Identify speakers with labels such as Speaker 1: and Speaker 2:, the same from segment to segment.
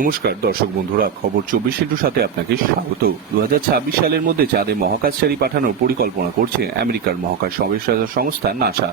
Speaker 1: নমস্কার, দর্শক বন্ধুরা, খবর চব্বিশ ইন্টুর সাথে আপনাকে স্বাগত। দু হাজার ছাব্বিশ সালের মধ্যে চাঁদে মহাকাশচারী পাঠানোর পরিকল্পনা করছে আমেরিকার মহাকাশ গবেষণা সংস্থা, নাসা।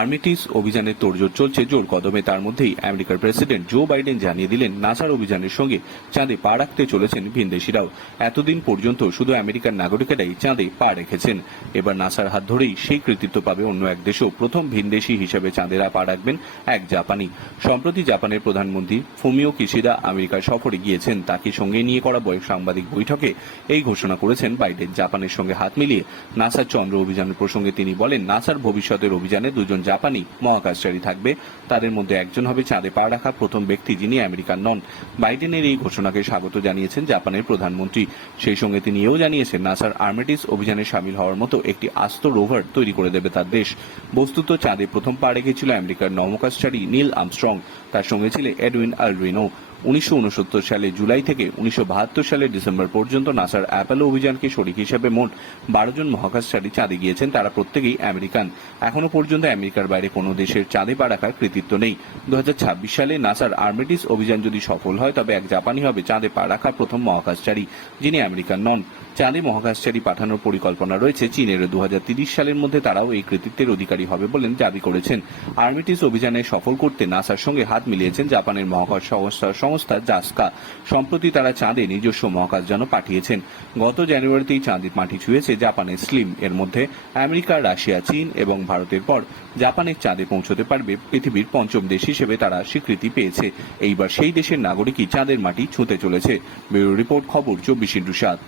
Speaker 1: আর্মিটিস অভিযানের তোড়জোড় চলছে জোর কদমে। তার মধ্যেই আমেরিকার প্রেসিডেন্ট জো বাইডেন জানিয়ে দিলেন, নাসার অভিযানের সঙ্গে চাঁদে পা রাখতে চলেছেন ভিনদেশিরাও এতদিন পর্যন্ত শুধু আমেরিকার নাগরিকেরাই চাঁদে পা রেখেছেন। এবার নাসার হাত ধরেই সেই কৃতিত্ব পাবে অন্য এক দেশও। প্রথম ভিনদেশি হিসেবে চাঁদেরা পা রাখবেন এক জাপানি। সম্প্রতি জাপানের প্রধানমন্ত্রী ফুমিও কিশিদা আমেরিকার সফরে গিয়েছেন, তাকে সঙ্গে নিয়ে করা বয় সাংবাদিক বৈঠকে এই ঘোষণা করেছেন বাইডেন। জাপানের সঙ্গে হাত মিলিয়ে নাসার চন্দ্র অভিযানের প্রসঙ্গে তিনি বলেন, নাসার ভবিষ্যতের অভিযানে দুজন জাপানি মহাকাশচারী থাকবে। তাদের মধ্যে একজন হবে চাঁদে পা রাখা প্রথম ব্যক্তি যিনি আমেরিকান নন। বাইডেনের এই ঘোষণাকে স্বাগত জানিয়েছেন জাপানের প্রধানমন্ত্রী। সেই সঙ্গে তিনি এও জানিয়েছেন, নাসার আর্মেটিস অভিযানে সামিল হওয়ার মতো একটি আস্ত রোভার তৈরি করে দেবে তার দেশ। বস্তুত চাঁদে প্রথম পা রেখেছিল আমেরিকার নমকাশচারী নীল আমস্ট্রং, তার সঙ্গে ছিল এডউইন আলরিনো। উনিশশো উনসত্তর সালে জুলাই থেকে উনিশশো সালের ডিসেম্বর পর্যন্ত নাসার অ্যাপেলো অভিযানকে শরিক হিসেবে মোট বারো জন মহাকাশচারী চাঁদে গিয়েছেন, তারা প্রত্যেকেই আমেরিকান। এখনও পর্যন্ত আমেরিকার বাইরে কোনো দেশের চাঁদে পা রাখার কৃতিত্ব নেই। দু হাজার ছাব্বিশ সালে নাসার আর্মেটিস অভিযান যদি সফল হয়, তবে এক জাপানি হবে চাঁদে পা রাখা প্রথম মহাকাশচারী, যিনি আমেরিকান নন। চাঁদে মহাকাশচারী পাঠানোর পরিকল্পনা রয়েছে চীনের। দু সালের মধ্যে তারাও এই কৃতিত্বের অধিকারী হবে বলেন দাবি করেছেন। আর্মিটিস অভিযানে সফল করতে নাসার সঙ্গে হাত মিলিয়েছেন জাপানের মহাকাশ সংস্থা সংস্থা জাসকা। সম্প্রতি তারা চাঁদে নিজস্ব মহাকাশ যেন পাঠিয়েছেন। গত জানুয়ারিতেই চাঁদের মাটি ছুঁয়েছে জাপানের স্লিম। এর মধ্যে আমেরিকা, রাশিয়া, চীন এবং ভারতের পর জাপানের চাঁদে পৌঁছতে পারবে পৃথিবীর পঞ্চম দেশ হিসেবে তারা স্বীকৃতি পেয়েছে। এইবার সেই দেশের নাগরিকই চাঁদের মাটি ছুঁতে চলেছে। ব্যুরো রিপোর্ট, খবর, চব্বিশ ইন্টু সাত।